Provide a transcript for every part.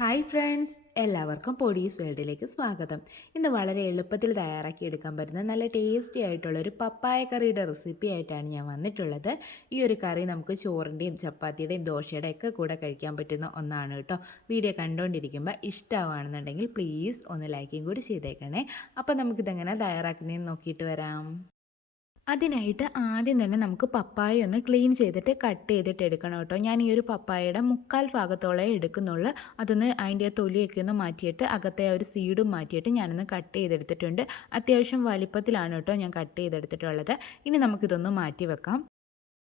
Hi friends, എല്ലാവർക്കും പൊടീസ് വേൾഡിലേക്ക് സ്വാഗതം. ഇന്ന് വളരെ എളുപ്പത്തിൽ തയ്യാറാക്കി എടുക്കാൻ പറ്റുന്ന നല്ല ടേസ്റ്റി ആയിട്ടുള്ള ഒരു പപ്പായ കറിയുടെ റെസിപ്പി ആയിട്ടാണ് ഞാൻ വന്നിട്ടുള്ളത്. ഈ ഒരു കറി നമുക്ക് ചോറിൻ്റെയും ചപ്പാത്തിയുടെയും ദോശയുടെ ഒക്കെ കൂടെ കഴിക്കാൻ പറ്റുന്ന ഒന്നാണ് കേട്ടോ. വീഡിയോ കണ്ടുകൊണ്ടിരിക്കുമ്പോൾ ഇഷ്ടമാണെന്നുണ്ടെങ്കിൽ പ്ലീസ് ഒന്ന് ലൈക്കും കൂടി ചെയ്തേക്കണേ. അപ്പോൾ നമുക്കിതെങ്ങനെ തയ്യാറാക്കുന്നതെന്ന് നോക്കിയിട്ട് വരാം. അതിനായിട്ട് ആദ്യം തന്നെ നമുക്ക് പപ്പായ ഒന്ന് ക്ലീൻ ചെയ്തിട്ട് കട്ട് ചെയ്തിട്ട് എടുക്കണം കേട്ടോ. ഞാൻ ഈ ഒരു പപ്പായയുടെ മുക്കാൽ ഭാഗത്തോളം എടുക്കുന്നുള്ളൂ. അതൊന്ന് അതിൻ്റെ തൊലിയൊക്കെ ഒന്ന് മാറ്റിയിട്ട് അകത്തെ ഒരു സീഡും മാറ്റിയിട്ട് ഞാനൊന്ന് കട്ട് ചെയ്തെടുത്തിട്ടുണ്ട്. അത്യാവശ്യം വലിപ്പത്തിലാണ് കേട്ടോ ഞാൻ കട്ട് ചെയ്തെടുത്തിട്ടുള്ളത്. ഇനി നമുക്കിതൊന്ന് മാറ്റി വെക്കാം.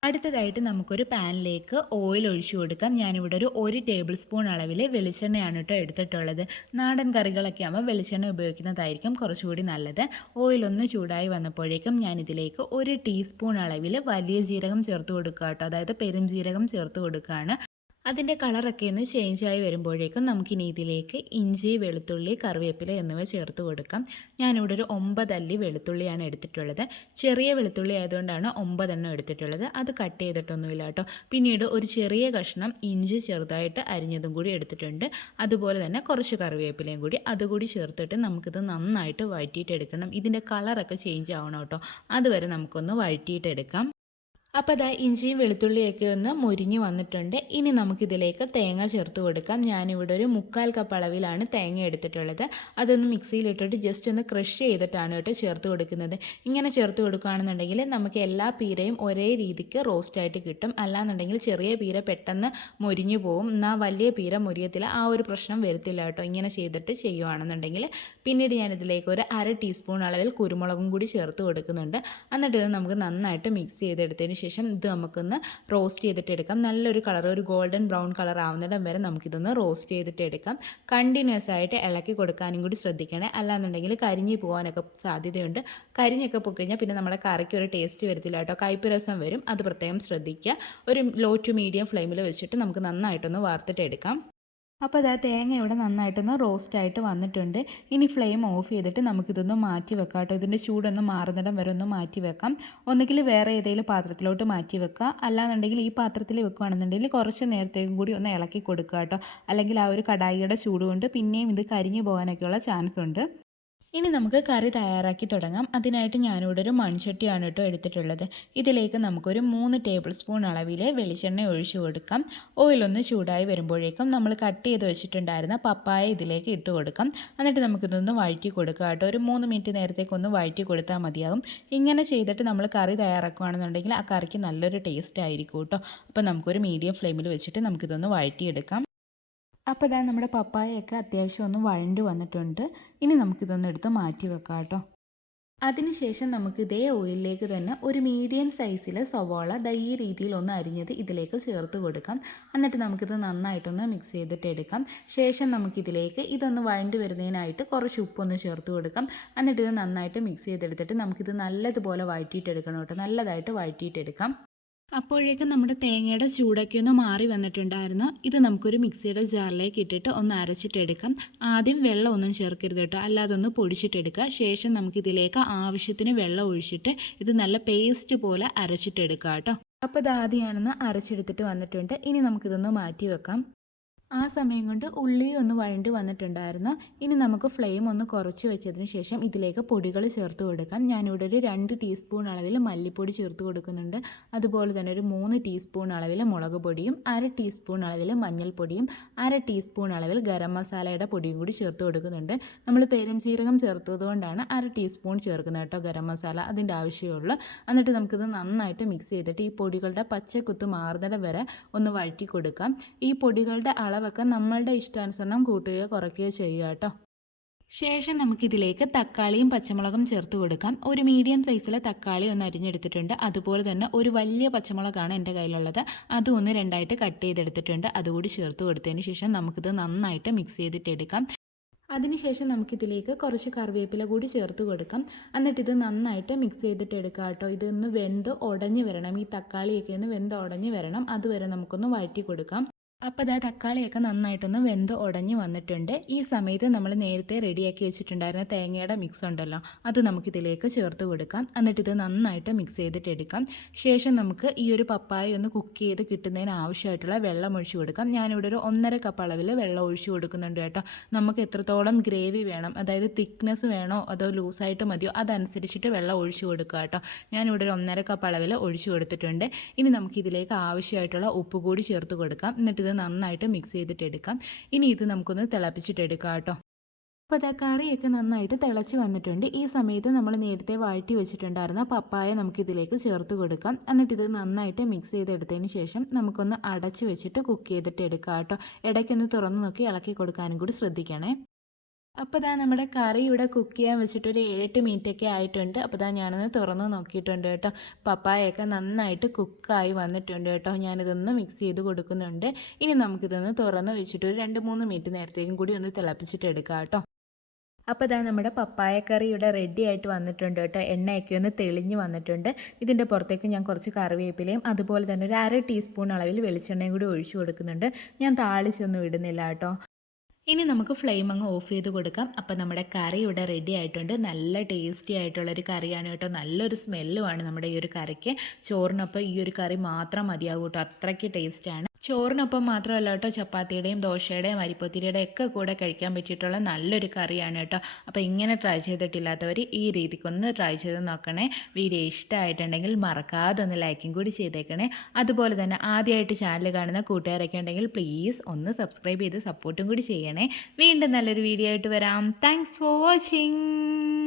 അടുത്തതായിട്ട് നമുക്കൊരു പാനിലേക്ക് ഓയിൽ ഒഴിച്ചു കൊടുക്കാം. ഞാനിവിടെ ഒരു ടേബിൾ സ്പൂൺ അളവിൽ വെളിച്ചെണ്ണയാണ് കേട്ടോ എടുത്തിട്ടുള്ളത്. നാടൻ കറികളൊക്കെ ആകുമ്പോൾ വെളിച്ചെണ്ണ ഉപയോഗിക്കുന്നതായിരിക്കും കുറച്ചുകൂടി നല്ലത്. ഓയിലൊന്ന് ചൂടായി വന്നപ്പോഴേക്കും ഞാനിതിലേക്ക് 1 ടീസ്പൂൺ അളവിൽ വലിയ ജീരകം ചേർത്ത് കൊടുക്കുക കേട്ടോ. അതായത് പെരുംജീരകം ചേർത്ത് കൊടുക്കുകയാണ്. അതിൻ്റെ കളറൊക്കെ ഒന്ന് ചേഞ്ചായി വരുമ്പോഴേക്കും നമുക്കിനി ഇതിലേക്ക് ഇഞ്ചി, വെളുത്തുള്ളി, കറിവേപ്പില എന്നിവ ചേർത്ത് കൊടുക്കാം. ഞാനിവിടെ 9 അല്ലി വെളുത്തുള്ളിയാണ് എടുത്തിട്ടുള്ളത്. ചെറിയ വെളുത്തുള്ളി ആയതുകൊണ്ടാണ് 9 എണ്ണം എടുത്തിട്ടുള്ളത്. അത് കട്ട് ചെയ്തിട്ടൊന്നുമില്ല കേട്ടോ. പിന്നീട് ഒരു ചെറിയ കഷ്ണം ഇഞ്ചി ചെറുതായിട്ട് അരിഞ്ഞതും കൂടി എടുത്തിട്ടുണ്ട്. അതുപോലെ തന്നെ കുറച്ച് കറിവേപ്പിലയും കൂടി അതുകൂടി ചേർത്തിട്ട് നമുക്കിത് നന്നായിട്ട് വഴറ്റിയിട്ടെടുക്കണം. ഇതിൻ്റെ കളറൊക്കെ ചേഞ്ച് ആവണം കേട്ടോ. അതുവരെ നമുക്കൊന്ന് വഴറ്റിയിട്ടെടുക്കാം. അപ്പോൾ അതാ ഇഞ്ചിയും വെളുത്തുള്ളിയൊക്കെ ഒന്ന് മുരിഞ്ഞ് വന്നിട്ടുണ്ട്. ഇനി നമുക്കിതിലേക്ക് തേങ്ങ ചേർത്ത് കൊടുക്കാം. ഞാനിവിടെ 1/4 കപ്പ് അളവിലാണ് തേങ്ങ എടുത്തിട്ടുള്ളത്. അതൊന്ന് മിക്സിയിലിട്ടിട്ട് ജസ്റ്റ് ഒന്ന് ക്രഷ് ചെയ്തിട്ടാണ് കേട്ടോ ചേർത്ത് കൊടുക്കുന്നത്. ഇങ്ങനെ ചേർത്ത് കൊടുക്കുകയാണെന്നുണ്ടെങ്കിൽ നമുക്ക് എല്ലാ പീരയും ഒരേ രീതിക്ക് റോസ്റ്റായിട്ട് കിട്ടും. അല്ലാന്നുണ്ടെങ്കിൽ ചെറിയ പീര പെട്ടെന്ന് മുരിഞ്ഞു പോവും. എന്നാൽ വലിയ പീര മുരിയത്തില്ല. ആ ഒരു പ്രശ്നം വരത്തില്ല കേട്ടോ ഇങ്ങനെ ചെയ്തിട്ട് ചെയ്യുകയാണെന്നുണ്ടെങ്കിൽ. പിന്നീട് ഞാനിതിലേക്ക് 1/2 ടീസ്പൂൺ അളവിൽ കുരുമുളകും കൂടി ചേർത്ത് കൊടുക്കുന്നുണ്ട്. എന്നിട്ട് ഇത് നമുക്ക് നന്നായിട്ട് മിക്സ് ചെയ്തെടുത്തതിന് ശേഷം ഇത് നമുക്കൊന്ന് റോസ്റ്റ് ചെയ്തിട്ട് എടുക്കാം. നല്ലൊരു കളർ, ഒരു ഗോൾഡൻ ബ്രൗൺ കളർ ആവുന്നിടം വരെ നമുക്കിതൊന്ന് റോസ്റ്റ് ചെയ്തിട്ട് എടുക്കാം. കണ്ടിന്യൂസ് ആയിട്ട് ഇളക്കി കൊടുക്കാനും കൂടി ശ്രദ്ധിക്കണേ. അല്ലാന്നുണ്ടെങ്കിൽ കരിഞ്ഞു പോകാനൊക്കെ സാധ്യതയുണ്ട്. കരിഞ്ഞൊക്കെ പോയിക്കഴിഞ്ഞാൽ പിന്നെ നമ്മുടെ കറിക്ക് ഒരു ടേസ്റ്റ് വരത്തില്ല കേട്ടോ. കയ്പ്പ് രസം വരും. അത് പ്രത്യേകം ശ്രദ്ധിക്കുക. ഒരു ലോ ടു മീഡിയം ഫ്ലെയിമിൽ വെച്ചിട്ട് നമുക്ക് നന്നായിട്ടൊന്ന് വാർത്തിട്ട് എടുക്കാം. അപ്പോൾ അതാ തേങ്ങ ഇവിടെ നന്നായിട്ടൊന്ന് റോസ്റ്റായിട്ട് വന്നിട്ടുണ്ട്. ഇനി ഫ്ലെയിം ഓഫ് ചെയ്തിട്ട് നമുക്കിതൊന്ന് മാറ്റി വെക്കാം കേട്ടോ. ഇതിൻ്റെ ചൂടൊന്ന് മാറുന്നിടം വരെ ഒന്ന് മാറ്റി വെക്കാം. ഒന്നുകിൽ വേറെ ഏതെങ്കിലും പാത്രത്തിലോട്ട് മാറ്റി വെക്കുക. അല്ലാന്നുണ്ടെങ്കിൽ ഈ പാത്രത്തിൽ വെക്കുകയാണെന്നുണ്ടെങ്കിൽ കുറച്ച് നേരത്തേക്കും കൂടി ഒന്ന് ഇളക്കി കൊടുക്കുക കേട്ടോ. അല്ലെങ്കിൽ ആ ഒരു കടായിയുടെ ചൂട് കൊണ്ട് പിന്നെയും ഇത് കരിഞ്ഞു പോകാനൊക്കെയുള്ള ചാൻസ് ഉണ്ട്. ഇനി നമുക്ക് കറി തയ്യാറാക്കി തുടങ്ങാം. അതിനായിട്ട് ഞാനിവിടെ ഒരു മൺചട്ടിയാണ് കേട്ടോ എടുത്തിട്ടുള്ളത്. ഇതിലേക്ക് നമുക്കൊരു 3 ടേബിൾ സ്പൂൺ അളവിൽ വെളിച്ചെണ്ണ ഒഴിച്ചു കൊടുക്കാം. ഓയിലൊന്ന് ചൂടായി വരുമ്പോഴേക്കും നമ്മൾ കട്ട് ചെയ്ത് വെച്ചിട്ടുണ്ടായിരുന്ന പപ്പായ ഇതിലേക്ക് ഇട്ട് കൊടുക്കാം. എന്നിട്ട് നമുക്കിതൊന്ന് വഴറ്റി കൊടുക്കുക കേട്ടോ. ഒരു 3 മിനിറ്റ് നേരത്തേക്കൊന്ന് വഴറ്റി കൊടുത്താൽ മതിയാകും. ഇങ്ങനെ ചെയ്തിട്ട് നമ്മൾ കറി തയ്യാറാക്കുകയാണെന്നുണ്ടെങ്കിൽ ആ കറിക്ക് നല്ലൊരു ടേസ്റ്റ് ആയിരിക്കും കേട്ടോ. അപ്പോൾ നമുക്കൊരു മീഡിയം ഫ്ലെയിമിൽ വെച്ചിട്ട് നമുക്കിതൊന്ന് വഴറ്റിയെടുക്കാം. അപ്പോൾ ഇതാ നമ്മുടെ പപ്പായയൊക്കെ അത്യാവശ്യം ഒന്ന് വഴണ്ട് വന്നിട്ടുണ്ട്. ഇനി നമുക്കിതൊന്ന് എടുത്ത് മാറ്റി വെക്കാം കേട്ടോ. അതിനുശേഷം നമുക്ക് ഇതേ ഓയിലിലേക്ക് തന്നെ ഒരു മീഡിയം സൈസിൽ സവാള ഈ രീതിയിൽ ഒന്ന് അരിഞ്ഞത് ഇതിലേക്ക് ചേർത്ത് കൊടുക്കാം. എന്നിട്ട് നമുക്കിത് നന്നായിട്ടൊന്ന് മിക്സ് ചെയ്തിട്ട് എടുക്കാം. ശേഷം നമുക്കിതിലേക്ക് ഇതൊന്ന് വഴണ്ട് വരുന്നതിനായിട്ട് കുറച്ച് ഉപ്പൊന്ന് ചേർത്ത് കൊടുക്കാം. എന്നിട്ട് ഇത് നന്നായിട്ട് മിക്സ് ചെയ്തെടുത്തിട്ട് നമുക്കിത് നല്ലതുപോലെ വഴറ്റിയിട്ടെടുക്കണം കേട്ടോ. നല്ലതായിട്ട് വഴറ്റിയിട്ടെടുക്കാം. അപ്പോഴേക്കും നമ്മുടെ തേങ്ങയുടെ ചൂടൊക്കെ ഒന്ന് മാറി വന്നിട്ടുണ്ടായിരുന്നു. ഇത് നമുക്കൊരു മിക്സിയുടെ ജാറിലേക്ക് ഇട്ടിട്ട് ഒന്ന് അരച്ചിട്ടെടുക്കാം. ആദ്യം വെള്ളം ഒന്നും ചേർക്കരുത് കേട്ടോ, അല്ലാതെ ഒന്ന് പൊടിച്ചിട്ടെടുക്കുക. ശേഷം നമുക്കിതിലേക്ക് ആവശ്യത്തിന് വെള്ളം ഒഴിച്ചിട്ട് ഇത് നല്ല പേസ്റ്റ് പോലെ അരച്ചിട്ടെടുക്കാം കേട്ടോ. അപ്പോൾ ഇത് ആദ്യം ഞാനൊന്ന് അരച്ചെടുത്തിട്ട് വന്നിട്ടുണ്ട്. ഇനി നമുക്കിതൊന്ന് മാറ്റി വെക്കാം. ആ സമയം കൊണ്ട് ഉള്ളി ഒന്ന് വഴണ്ടി വന്നിട്ടുണ്ടായിരുന്നു. ഇനി നമുക്ക് ഫ്ലെയിം ഒന്ന് കുറച്ച് വെച്ചതിന് ശേഷം ഇതിലേക്ക് പൊടികൾ ചേർത്ത് കൊടുക്കാം. ഞാനിവിടെ 2 ടീസ്പൂൺ അളവിൽ മല്ലിപ്പൊടി ചേർത്ത് കൊടുക്കുന്നുണ്ട്. അതുപോലെ തന്നെ 3 ടീസ്പൂൺ അളവിൽ മുളക് പൊടിയും 1/2 ടീസ്പൂൺ അളവിൽ മഞ്ഞൾപ്പൊടിയും 1/2 ടീസ്പൂൺ അളവിൽ ഗരം മസാലയുടെ പൊടിയും കൂടി ചേർത്ത് കൊടുക്കുന്നുണ്ട്. നമ്മൾ പെരുംജീരകം ചേർത്തതുകൊണ്ടാണ് 1/2 ടീസ്പൂൺ ചേർക്കുന്നത് കേട്ടോ ഗരം മസാല. അതിൻ്റെ ആവശ്യമുള്ളൂ. എന്നിട്ട് നമുക്കിത് നന്നായിട്ട് മിക്സ് ചെയ്തിട്ട് ഈ പൊടികളുടെ പച്ചക്കുത്ത് മാറുന്നിടം വരെ ഒന്ന് വഴറ്റി കൊടുക്കാം. ഈ പൊടികളുടെ അളവൊക്കെ നമ്മളുടെ ഇഷ്ടാനുസരണം കൂട്ടുകയോ കുറയ്ക്കുകയോ ചെയ്യുക കേട്ടോ. ശേഷം നമുക്കിതിലേക്ക് തക്കാളിയും പച്ചമുളകും ചേർത്ത് കൊടുക്കാം. ഒരു മീഡിയം സൈസിലെ തക്കാളി ഒന്ന് അരിഞ്ഞെടുത്തിട്ടുണ്ട്. അതുപോലെ തന്നെ ഒരു വലിയ പച്ചമുളകാണ് എൻ്റെ കയ്യിലുള്ളത്. അതും ഒന്ന് 2ആയിട്ട് കട്ട് ചെയ്തെടുത്തിട്ടുണ്ട്. അതുകൂടി ചേർത്ത് കൊടുത്തതിന് ശേഷം നമുക്കിത് നന്നായിട്ട് മിക്സ് ചെയ്തിട്ടെടുക്കാം. അതിനുശേഷം നമുക്കിതിലേക്ക് കുറച്ച് കറിവേപ്പില കൂടി ചേർത്ത് കൊടുക്കാം. എന്നിട്ടിത് നന്നായിട്ട് മിക്സ് ചെയ്തിട്ട് എടുക്കാം കേട്ടോ. ഇതൊന്ന് വെന്ത് ഉടഞ്ഞ് വരണം. ഈ തക്കാളിയൊക്കെ ഒന്ന് വെന്ത് ഉടഞ്ഞ് വരണം. അതുവരെ നമുക്കൊന്ന് വഴറ്റി കൊടുക്കാം. അപ്പോൾ ദാ തക്കാളിയൊക്കെ നന്നായിട്ടൊന്ന് വെന്ത് ഉടഞ്ഞ് വന്നിട്ടുണ്ട്. ഈ സമയത്ത് നമ്മൾ നേരത്തെ റെഡിയാക്കി വെച്ചിട്ടുണ്ടായിരുന്ന തേങ്ങയുടെ മിക്സ് ഉണ്ടല്ലോ, അത് നമുക്കിതിലേക്ക് ചേർത്ത് കൊടുക്കാം. എന്നിട്ട് ഇത് നന്നായിട്ട് മിക്സ് ചെയ്തിട്ട് എടുക്കാം. ശേഷം നമുക്ക് ഈ ഒരു പപ്പായ ഒന്ന് കുക്ക് ചെയ്ത് കിട്ടുന്നതിന് ആവശ്യമായിട്ടുള്ള വെള്ളം ഒഴിച്ച് കൊടുക്കാം. ഞാനിവിടെ ഒരു 1.5 കപ്പ് അളവിൽ വെള്ളം ഒഴിച്ച് കൊടുക്കുന്നുണ്ട് കേട്ടോ. നമുക്ക് എത്രത്തോളം ഗ്രേവി വേണം, അതായത് തിക്നെസ് വേണോ അതോ ലൂസായിട്ട് മതിയോ അതനുസരിച്ചിട്ട് വെള്ളം ഒഴിച്ച് കൊടുക്കുക കേട്ടോ. ഞാനിവിടെ ഒരു 1.5 കപ്പ് അളവിൽ ഒഴിച്ച് കൊടുത്തിട്ടുണ്ട്. ഇനി നമുക്കിതിലേക്ക് ആവശ്യമായിട്ടുള്ള ഉപ്പ് കൂടി ചേർത്ത് കൊടുക്കാം. എന്നിട്ട് നന്നായിട്ട് മിക്സ് ചെയ്തിട്ട് എടുക്കാം. ഇനി ഇത് നമുക്കൊന്ന് തിളപ്പിച്ചിട്ടെടുക്കാം കേട്ടോ. അപ്പോൾ അതാ കറിയൊക്കെ നന്നായിട്ട് തിളച്ച് വന്നിട്ടുണ്ട്. ഈ സമയത്ത് നമ്മൾ നേരത്തെ വഴറ്റി വെച്ചിട്ടുണ്ടായിരുന്ന പപ്പായ നമുക്കിതിലേക്ക് ചേർത്ത് കൊടുക്കാം. എന്നിട്ട് ഇത് നന്നായിട്ട് മിക്സ് ചെയ്തെടുത്തതിന് ശേഷം നമുക്കൊന്ന് അടച്ച് വെച്ചിട്ട് കുക്ക് ചെയ്തിട്ട് എടുക്കാം കേട്ടോ. ഇടയ്ക്കൊന്ന് തുറന്ന് നോക്കി ഇളക്കി കൊടുക്കാനും കൂടി ശ്രദ്ധിക്കണേ. അപ്പോൾ ദാ നമ്മുടെ കറി ഇവിടെ കുക്ക് ചെയ്യാൻ വെച്ചിട്ട് ഒരു 7-8 മിനിറ്റൊക്കെ ആയിട്ടുണ്ട്. അപ്പോൾ ദാ ഞാനൊന്ന് തുറന്ന് നോക്കിയിട്ടുണ്ട് കേട്ടോ. പപ്പായൊക്കെ നന്നായിട്ട് കുക്കായി വന്നിട്ടുണ്ട് കേട്ടോ. ഞാനിതൊന്ന് മിക്സ് ചെയ്ത് കൊടുക്കുന്നുണ്ട്. ഇനി നമുക്കിതൊന്ന് തുറന്ന് വെച്ചിട്ട് ഒരു 2-3 മിനിറ്റ് നേരത്തേക്കും കൂടി ഒന്ന് തിളപ്പിച്ചിട്ട് എടുക്കാം കേട്ടോ. അപ്പോൾ ദാ നമ്മുടെ പപ്പായ കറി ഇവിടെ റെഡി ആയിട്ട് വന്നിട്ടുണ്ട് കേട്ടോ. എണ്ണയൊക്കെ ഒന്ന് തെളിഞ്ഞ് വന്നിട്ടുണ്ട്. ഇതിൻ്റെ പുറത്തേക്ക് ഞാൻ കുറച്ച് കറിവേപ്പിലയും അതുപോലെ തന്നെ ഒരു 1/2 ടീസ്പൂൺ അളവിൽ വെളിച്ചെണ്ണയും കൂടി ഒഴിച്ചു കൊടുക്കുന്നുണ്ട്. ഞാൻ താളിച്ചൊന്നും ഇടുന്നില്ല കേട്ടോ. ഇനി നമുക്ക് ഫ്ലെയിം അങ്ങ് ഓഫ് ചെയ്ത് കൊടുക്കാം. അപ്പോൾ നമ്മുടെ കറി ഇവിടെ റെഡി ആയിട്ടുണ്ട്. നല്ല ടേസ്റ്റി ആയിട്ടുള്ളൊരു കറിയാണ് കേട്ടോ. നല്ലൊരു സ്മെല്ലുമാണ് നമ്മുടെ ഈ ഒരു കറിക്ക്. ചോറിനൊപ്പം ഈ ഒരു കറി മാത്രം മതിയാകും കേട്ടോ. അത്രയ്ക്ക് ടേസ്റ്റാണ്. ചോറിനൊപ്പം മാത്രമല്ല കേട്ടോ, ചപ്പാത്തിയുടെയും ദോശയുടെയും അരിപ്പത്തിരിയുടെയും ഒക്കെ കൂടെ കഴിക്കാൻ പറ്റിയിട്ടുള്ള നല്ലൊരു കറിയാണ് കേട്ടോ. അപ്പോൾ ഇങ്ങനെ ട്രൈ ചെയ്തിട്ടില്ലാത്തവർ ഈ രീതിക്കൊന്ന് ട്രൈ ചെയ്ത് നോക്കണേ. വീഡിയോ ഇഷ്ടമായിട്ടുണ്ടെങ്കിൽ മറക്കാതെ ഒന്ന് ലൈക്കും കൂടി ചെയ്തേക്കണേ. അതുപോലെ തന്നെ ആദ്യമായിട്ട് ചാനൽ കാണുന്ന കൂട്ടുകാരൊക്കെ ഉണ്ടെങ്കിൽ പ്ലീസ് ഒന്ന് സബ്സ്ക്രൈബ് ചെയ്ത് സപ്പോർട്ടും കൂടി ചെയ്യണേ. വീണ്ടും നല്ലൊരു വീഡിയോ ആയിട്ട് വരാം. Thanks for watching.